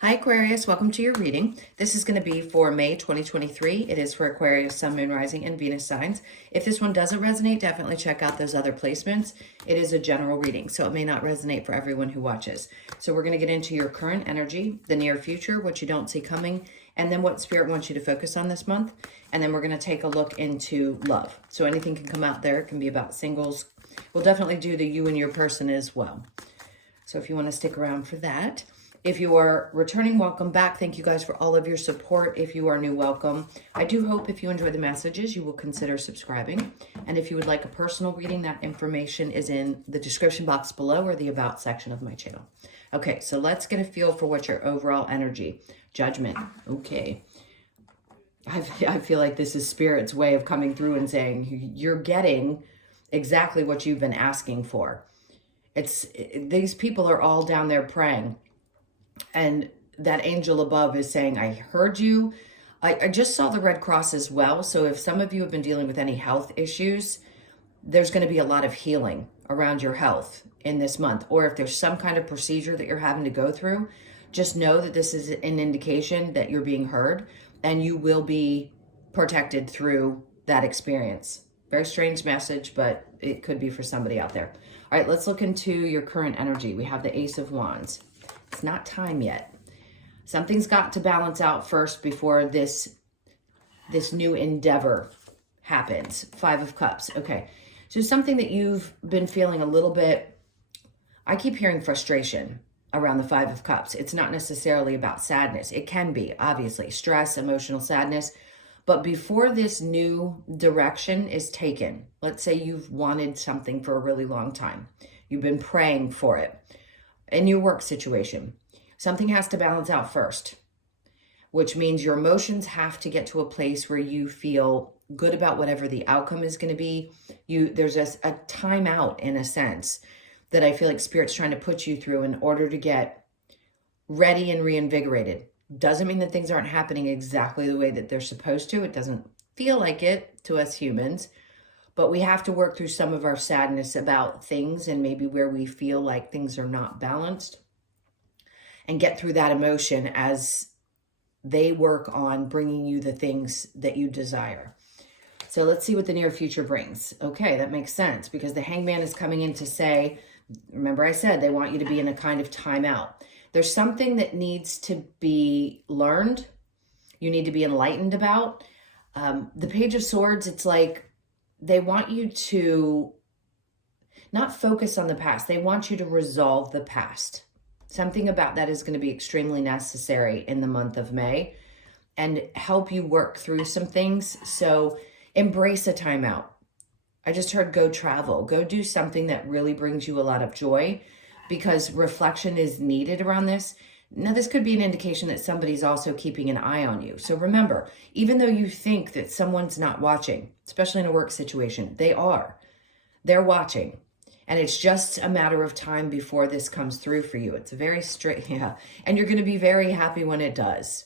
Hi Aquarius, welcome to your reading. This is going to be for May 2023. It is for Aquarius, Sun, Moon, Rising, and Venus signs. If this one doesn't resonate, definitely check out those other placements. It is a general reading, so it may not resonate for everyone who watches. So we're going to get into your current energy, the near future, what you don't see coming, and then what Spirit wants you to focus on this month. And then we're going to take a look into love. So anything can come out there. It can be about singles. We'll definitely do the you and your person as well. So if you want to stick around for that. If you are returning, welcome back. Thank you guys for all of your support. If you are new, welcome. I do hope if you enjoy the messages, you will consider subscribing. And if you would like a personal reading, that information is in the description box below or the About section of my channel. Okay, so let's get a feel for what your overall energy. Judgment. Okay. I feel like this is Spirit's way of coming through and saying you're getting exactly what you've been asking for. These people are all down there praying. And that angel above is saying, I heard you. I just saw the Red Cross as well. So if some of you have been dealing with any health issues, there's going to be a lot of healing around your health in this month. Or if there's some kind of procedure that you're having to go through, just know that this is an indication that you're being heard and you will be protected through that experience. Very strange message, but it could be for somebody out there. All right, let's look into your current energy. We have the Ace of Wands. It's not time yet. Something's got to balance out first before this new endeavor happens. Five of Cups. Okay. So something that you've been feeling a little bit, I keep hearing frustration around the Five of Cups. It's not necessarily about sadness. It can be, obviously, stress, emotional sadness. But before this new direction is taken, let's say you've wanted something for a really long time. You've been praying for it. In your work situation, something has to balance out first, which means your emotions have to get to a place where you feel good about whatever the outcome is going to be. There's a timeout in a sense that I feel like Spirit's trying to put you through in order to get ready and reinvigorated. Doesn't mean that things aren't happening exactly the way that they're supposed to. It doesn't feel like it to us humans. But we have to work through some of our sadness about things and maybe where we feel like things are not balanced and get through that emotion as they work on bringing you the things that you desire. So let's see what the near future brings. Okay, that makes sense because the Hangman is coming in to say, remember I said they want you to be in a kind of timeout. There's something that needs to be learned. You need to be enlightened about. The Page of Swords, it's like, they want you to not focus on the past. They want you to resolve the past. Something about that is going to be extremely necessary in the month of May and help you work through some things. So embrace a timeout. I just heard go travel. Go do something that really brings you a lot of joy because reflection is needed around this. Now, this could be an indication that somebody's also keeping an eye on you. So remember, even though you think that someone's not watching, especially in a work situation, they are. They're watching. And it's just a matter of time before this comes through for you. It's very straight, yeah. And you're going to be very happy when it does.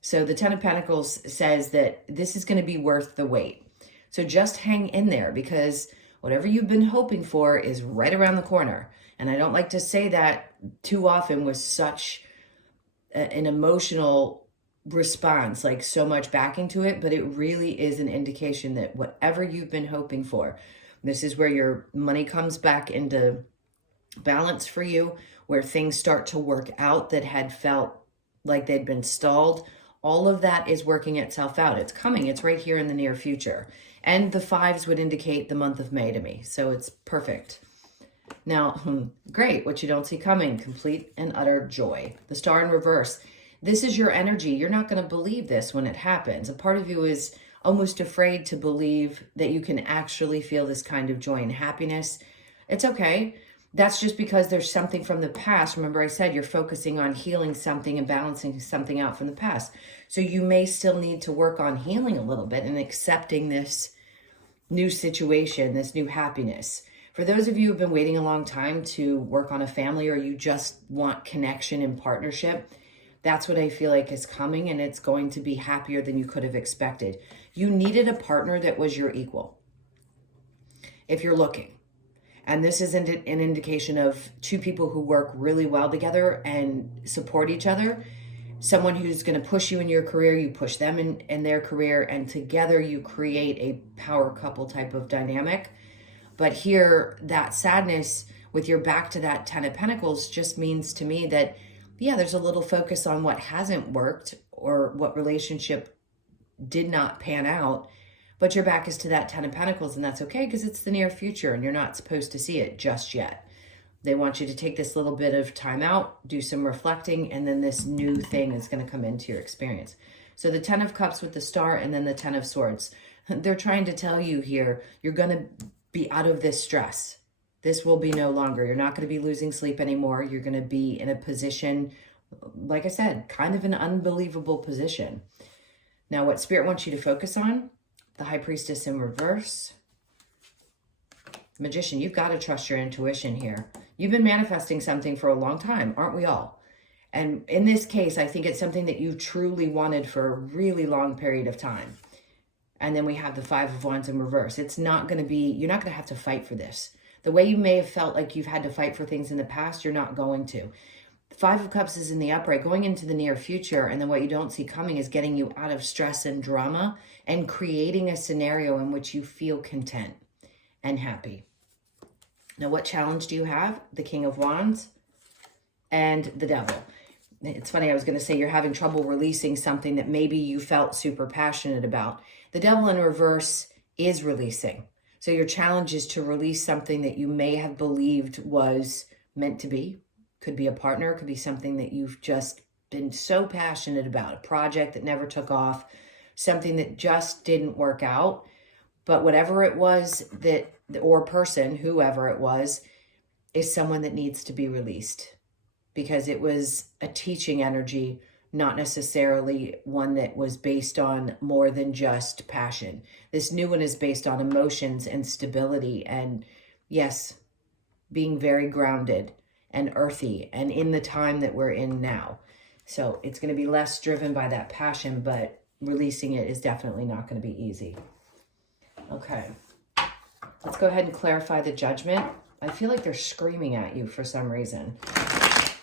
So the Ten of Pentacles says that this is going to be worth the wait. So just hang in there because whatever you've been hoping for is right around the corner. And I don't like to say that too often with such an emotional response, like so much backing to it, but it really is an indication that whatever you've been hoping for, this is where your money comes back into balance for you, where things start to work out that had felt like they'd been stalled. All of that is working itself out. It's coming. It's right here in the near future. And the fives would indicate the month of May to me. So it's perfect. Now, great, what you don't see coming, complete and utter joy. The Star in reverse. This is your energy. You're not going to believe this when it happens. A part of you is almost afraid to believe that you can actually feel this kind of joy and happiness. It's okay. That's just because there's something from the past. Remember I said you're focusing on healing something and balancing something out from the past. So you may still need to work on healing a little bit and accepting this new situation, this new happiness. For those of you who've been waiting a long time to work on a family or you just want connection and partnership, that's what I feel like is coming and it's going to be happier than you could have expected. You needed a partner that was your equal if you're looking. And this is an indication of two people who work really well together and support each other. someone who's going to push you in your career, you push them in their career, and together you create a power couple type of dynamic. But here, that sadness with your back to that 10 of Pentacles just means to me that, yeah, there's a little focus on what hasn't worked or what relationship did not pan out, but your back is to that 10 of Pentacles, and that's okay because it's the near future and you're not supposed to see it just yet. They want you to take this little bit of time out, do some reflecting, and then this new thing is going to come into your experience. So the 10 of Cups with the Star and then the 10 of Swords. They're trying to tell you here, you're going to be out of this stress. This will be no longer. You're not going to be losing sleep anymore. You're going to be in a position, like I said, kind of an unbelievable position. Now, what Spirit wants you to focus on, the High Priestess in reverse. Magician, you've got to trust your intuition here. You've been manifesting something for a long time, aren't we all? And in this case, I think it's something that you truly wanted for a really long period of time. And then we have the Five of Wands in reverse. It's not going to be, you're not going to have to fight for this. The way you may have felt like you've had to fight for things in the past, you're not going to. The Five of Cups is in the upright, going into the near future. And then what you don't see coming is getting you out of stress and drama and creating a scenario in which you feel content and happy. Now, what challenge do you have? The King of Wands and the Devil. It's funny, I was going to say you're having trouble releasing something that maybe you felt super passionate about. The Devil in reverse is releasing. So your challenge is to release something that you may have believed was meant to be. Could be a partner, could be something that you've just been so passionate about, a project that never took off, something that just didn't work out. But whatever it was that, or person, whoever it was, is someone that needs to be released because it was a teaching energy, not necessarily one that was based on more than just passion. This new one is based on emotions and stability and, yes, being very grounded and earthy and in the time that we're in now. So it's going to be less driven by that passion, but releasing it is definitely not going to be easy. Okay, let's go ahead and clarify the Judgment. I feel like they're screaming at you for some reason.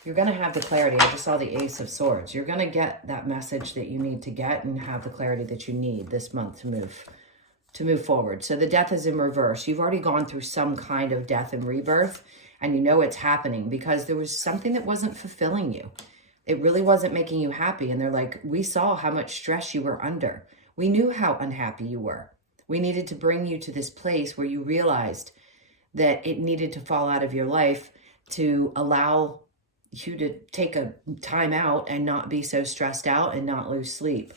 You're going to have the clarity. I just saw the Ace of Swords. You're going to get that message that you need to get and have the clarity that you need this month to move forward. So the Death is in reverse. You've already gone through some kind of death and rebirth, and you know it's happening because there was something that wasn't fulfilling you. It really wasn't making you happy. And they're like, we saw how much stress you were under. We knew how unhappy you were. We needed to bring you to this place where you realized that it needed to fall out of your life to allow you to take a time out and not be so stressed out and not lose sleep.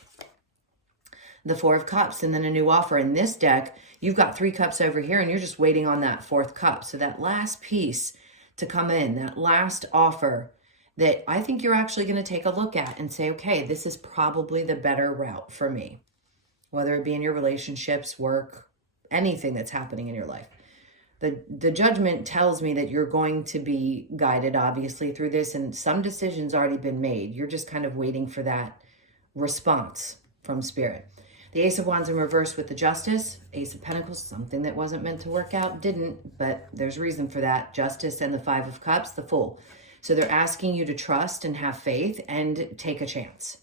The Four of Cups and then a new offer. In this deck, you've got 3 cups over here and you're just waiting on that 4th cup. So that last piece to come in, that last offer that I think you're actually going to take a look at and say, okay, this is probably the better route for me. Whether it be in your relationships, work, anything that's happening in your life. The Judgment tells me that you're going to be guided, obviously, through this, and some decisions already been made. You're just kind of waiting for that response from Spirit. The Ace of Wands in reverse with the Justice. Ace of Pentacles, something that wasn't meant to work out, didn't, but there's reason for that. Justice and the Five of Cups, the Fool. So they're asking you to trust and have faith and take a chance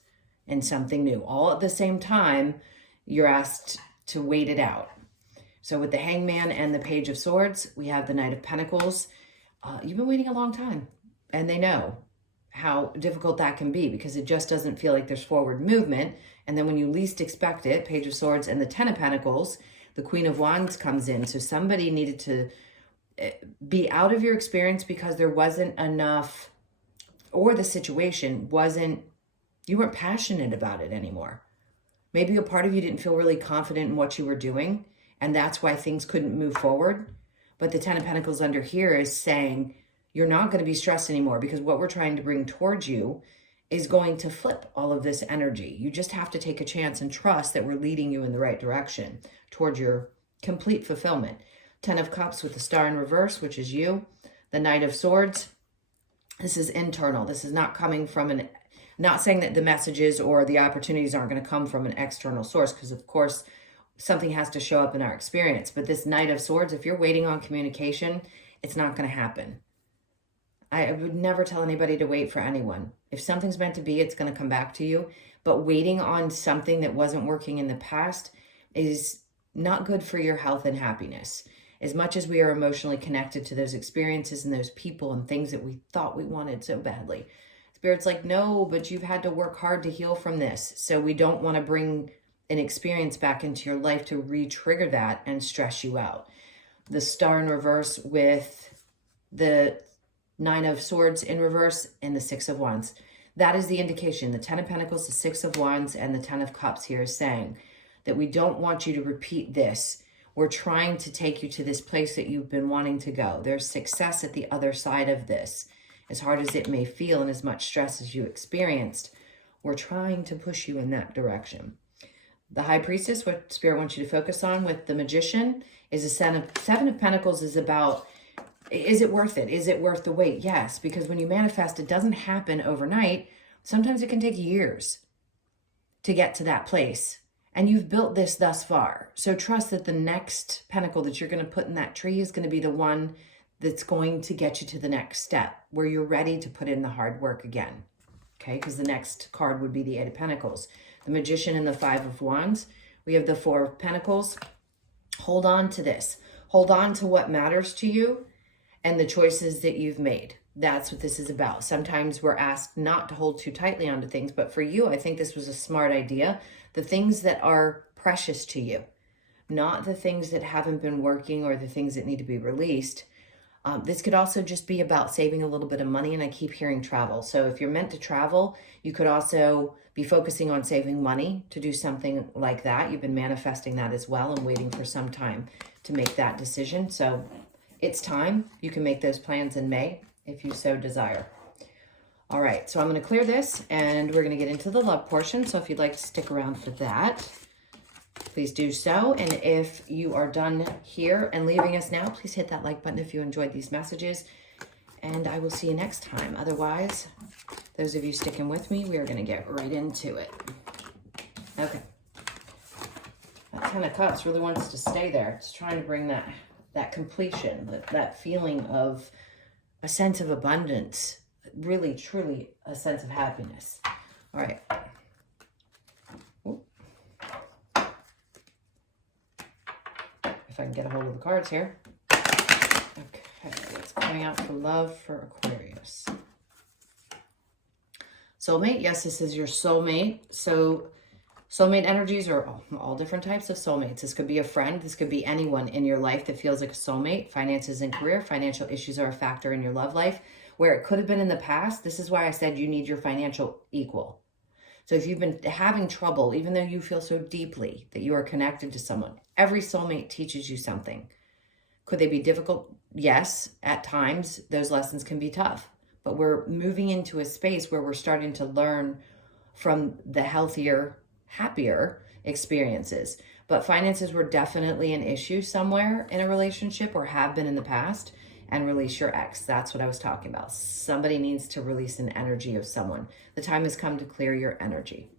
in something new. All at the same time, you're asked to wait it out. So with the Hangman and the Page of Swords, we have the Knight of Pentacles. You've been waiting a long time, and they know how difficult that can be because it just doesn't feel like there's forward movement. And then when you least expect it, Page of Swords and the Ten of Pentacles, the Queen of Wands comes in. So somebody needed to be out of your experience because there wasn't enough, or the situation wasn't, you weren't passionate about it anymore. Maybe a part of you didn't feel really confident in what you were doing, and that's why things couldn't move forward. But the Ten of Pentacles under here is saying you're not going to be stressed anymore because what we're trying to bring towards you is going to flip all of this energy. You just have to take a chance and trust that we're leading you in the right direction towards your complete fulfillment. 10 of Cups with the Star in reverse, which is you. The Knight of Swords. This is internal. This is not coming from not saying that the messages or the opportunities aren't going to come from an external source, because of course something has to show up in our experience. But this Knight of Swords, if you're waiting on communication, it's not going to happen. I would never tell anybody to wait for anyone. If something's meant to be, it's going to come back to you. But waiting on something that wasn't working in the past is not good for your health and happiness. As much as we are emotionally connected to those experiences and those people and things that we thought we wanted so badly, Spirit's like, no, but you've had to work hard to heal from this. So we don't want to bring an experience back into your life to re-trigger that and stress you out. The Star in reverse with the Nine of Swords in reverse and the Six of Wands. That is the indication. The Ten of Pentacles, the Six of Wands, and the Ten of Cups here is saying that we don't want you to repeat this. We're trying to take you to this place that you've been wanting to go. There's success at the other side of this. As hard as it may feel and as much stress as you experienced, we're trying to push you in that direction. The High Priestess, what Spirit wants you to focus on with the Magician, is a Seven of Pentacles is about, is it worth it? Is it worth the wait? Yes, because when you manifest, it doesn't happen overnight. Sometimes it can take years to get to that place. And you've built this thus far. So trust that the next pentacle that you're going to put in that tree is going to be the one that's going to get you to the next step where you're ready to put in the hard work again. Okay, because the next card would be the Eight of Pentacles. The Magician and the Five of Wands. We have the Four of Pentacles. Hold on to this. Hold on to what matters to you and the choices that you've made. That's what this is about. Sometimes we're asked not to hold too tightly onto things, but for you, I think this was a smart idea. The things that are precious to you, not the things that haven't been working or the things that need to be released. This could also just be about saving a little bit of money, and I keep hearing travel. So if you're meant to travel, you could also be focusing on saving money to do something like that. You've been manifesting that as well and waiting for some time to make that decision. So it's time. You can make those plans in May if you so desire. All right, so I'm going to clear this and we're going to get into the love portion. So if you'd like to stick around for that, please do so. And if you are done here and leaving us now, please hit that like button if you enjoyed these messages. And I will see you next time. Otherwise, those of you sticking with me, we are going to get right into it. Okay. That Ten of Cups really wants to stay there. It's trying to bring that completion, that feeling of a sense of abundance, really, truly a sense of happiness. All right. If I can get a hold of the cards here. Okay, what's coming out for love for Aquarius? Soulmate, yes, this is your soulmate. So soulmate energies are all different types of soulmates. This could be a friend. This could be anyone in your life that feels like a soulmate. Finances and career. Financial issues are a factor in your love life. Where it could have been in the past, this is why I said you need your financial equal. So if you've been having trouble, even though you feel so deeply that you are connected to someone, every soulmate teaches you something. Could they be difficult? Yes, at times those lessons can be tough. But we're moving into a space where we're starting to learn from the healthier, happier experiences. But finances were definitely an issue somewhere in a relationship or have been in the past. And release your ex. That's what I was talking about. Somebody needs to release an energy of someone. The time has come to clear your energy.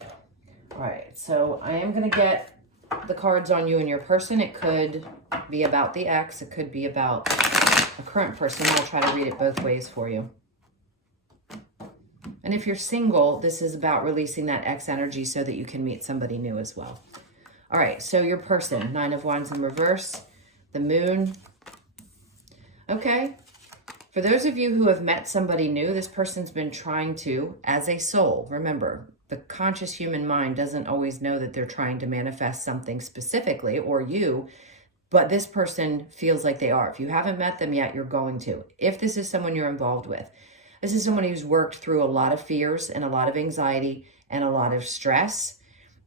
All right, so I am going to get the cards on you and your person. It could be about the ex. It could be about a current person. I'll try to read it both ways for you. And if you're single, this is about releasing that ex energy so that you can meet somebody new as well. All right, so your person, Nine of Wands in reverse, the Moon. Okay, for those of you who have met somebody new, this person's been trying to, as a soul, remember, the conscious human mind doesn't always know that they're trying to manifest something specifically, or you, but this person feels like they are. If you haven't met them yet, you're going to. If this is someone you're involved with, this is someone who's worked through a lot of fears and a lot of anxiety and a lot of stress,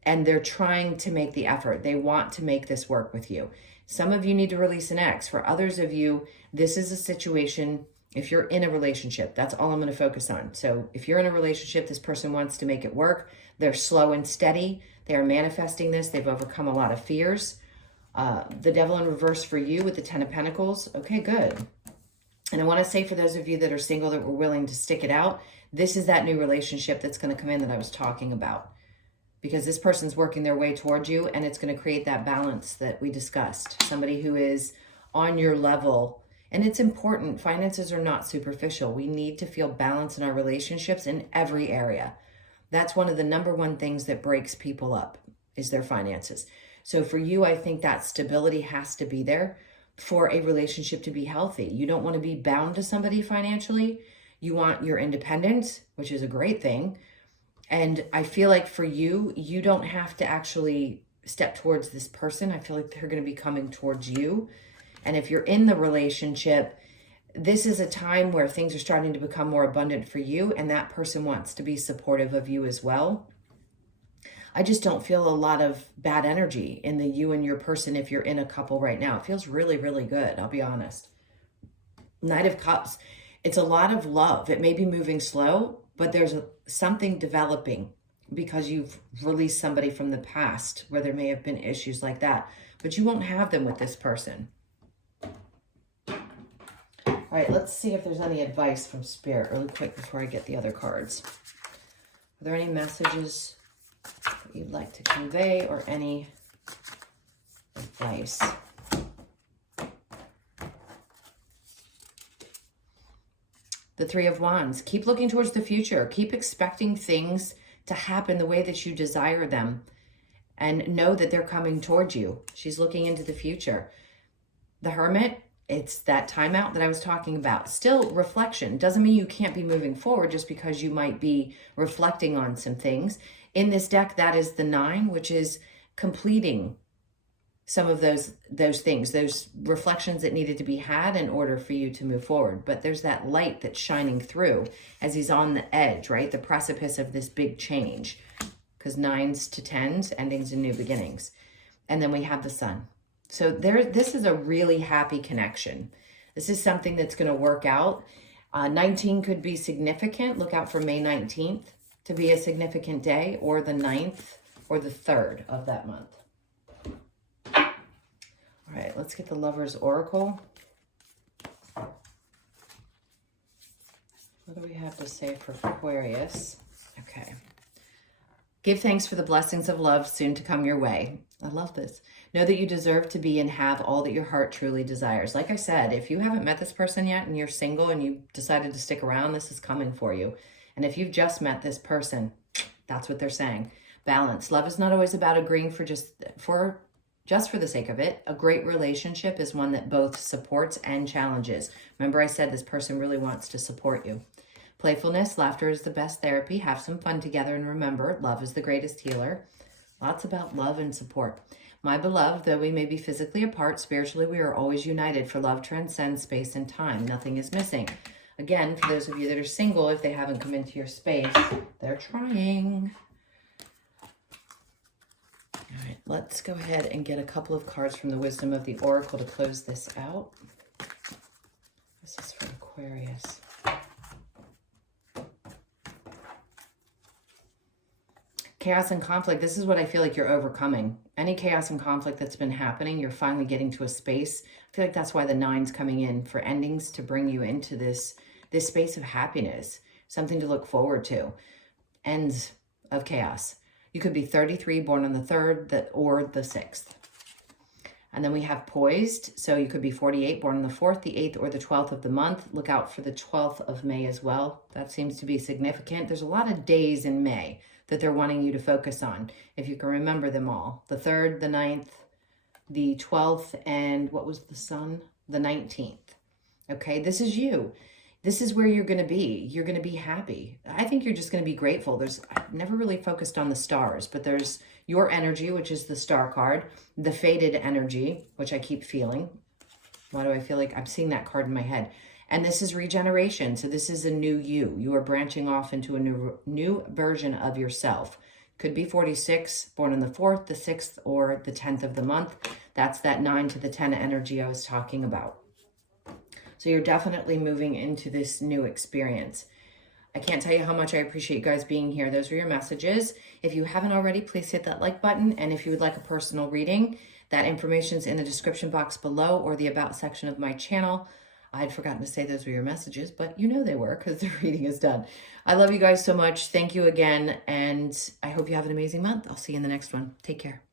and they're trying to make the effort. They want to make this work with you. Some of you need to release an ex. For others of you, this is a situation, if you're in a relationship, that's all I'm going to focus on. So if you're in a relationship, this person wants to make it work. They're slow and steady. They are manifesting this. They've overcome a lot of fears. The Devil in reverse for you with the Ten of Pentacles. Okay, good. And I want to say for those of you that are single that were willing to stick it out, this is that new relationship that's going to come in that I was talking about. Because this person's working their way towards you and it's going to create that balance that we discussed. Somebody who is on your level And it's important. Finances are not superficial. We need to feel balance in our relationships in every area. That's one of the #1 things that breaks people up, is their finances. So for you, I think that stability has to be there for a relationship to be healthy. You don't want to be bound to somebody financially. You want your independence, which is a great thing. And I feel like for you, you don't have to actually step towards this person. I feel like they're going to be coming towards you. And if you're in the relationship, this is a time where things are starting to become more abundant for you, and that person wants to be supportive of you as well. I just don't feel a lot of bad energy in the you and your person if you're in a couple right now. It feels really, really good, I'll be honest. Knight of Cups, it's a lot of love. It may be moving slow, but there's something developing because you've released somebody from the past where there may have been issues like that, but you won't have them with this person. All right, let's see if there's any advice from Spirit really quick before I get the other cards. Are there any messages that you'd like to convey or any advice? The Three of Wands. Keep looking towards the future. Keep expecting things to happen the way that you desire them. And know that they're coming towards you. She's looking into the future. The Hermit. It's that timeout that I was talking about. Still reflection. Doesn't mean you can't be moving forward just because you might be reflecting on some things. In this deck, that is the 9, which is completing some of those things, those reflections that needed to be had in order for you to move forward. But there's that light that's shining through as he's on the edge, right? The precipice of this big change. Because 9s to 10s, endings and new beginnings. And then we have the Sun. So this is a really happy connection. This is something that's going to work out. 19 could be significant. Look out for May 19th to be a significant day, or the 9th or the 3rd of that month. All right, let's get the Lover's Oracle. What do we have to say for Aquarius? Okay. Give thanks for the blessings of love soon to come your way. I love this. Know that you deserve to be and have all that your heart truly desires. Like I said, if you haven't met this person yet and you're single and you decided to stick around, this is coming for you. And if you've just met this person, that's what they're saying. Balance. Love is not always about agreeing for just for the sake of it. A great relationship is one that both supports and challenges. Remember, I said this person really wants to support you. Playfulness, laughter is the best therapy. Have some fun together, and remember, love is the greatest healer. Lots about love and support. My beloved, though we may be physically apart, spiritually we are always united, for love transcends space and time. Nothing is missing. Again, for those of you that are single, if they haven't come into your space, they're trying. All right, let's go ahead and get a couple of cards from the Wisdom of the Oracle to close this out. This is for Aquarius. Chaos and conflict. This is what I feel like you're overcoming. Any chaos and conflict that's been happening, you're finally getting to a space. I feel like that's why the 9's coming in, for endings to bring you into this space of happiness, something to look forward to. Ends of chaos. You could be 33, born on the 3rd or the 6th. And then we have poised. So you could be 48, born on the 4th, the 8th, or the 12th of the month. Look out for the 12th of May as well. That seems to be significant. There's a lot of days in May that they're wanting you to focus on, if you can remember them all. The 3rd, the 9th, the 12th, and what was the Sun? The 19th. Okay, this is you. This is where you're going to be. You're going to be happy. I think you're just going to be grateful. I've never really focused on the stars, but there's your energy, which is the star card, the faded energy, which I keep feeling. Why do I feel like I'm seeing that card in my head? And this is regeneration. So this is a new you. You are branching off into a new version of yourself. Could be 46, born on the 4th, the 6th, or the 10th of the month. That's that 9 to the 10 energy I was talking about. So you're definitely moving into this new experience. I can't tell you how much I appreciate you guys being here. Those were your messages. If you haven't already, please hit that like button. And if you would like a personal reading, that information is in the description box below or the about section of my channel. I had forgotten to say those were your messages, but you know they were because the reading is done. I love you guys so much. Thank you again, and I hope you have an amazing month. I'll see you in the next one. Take care.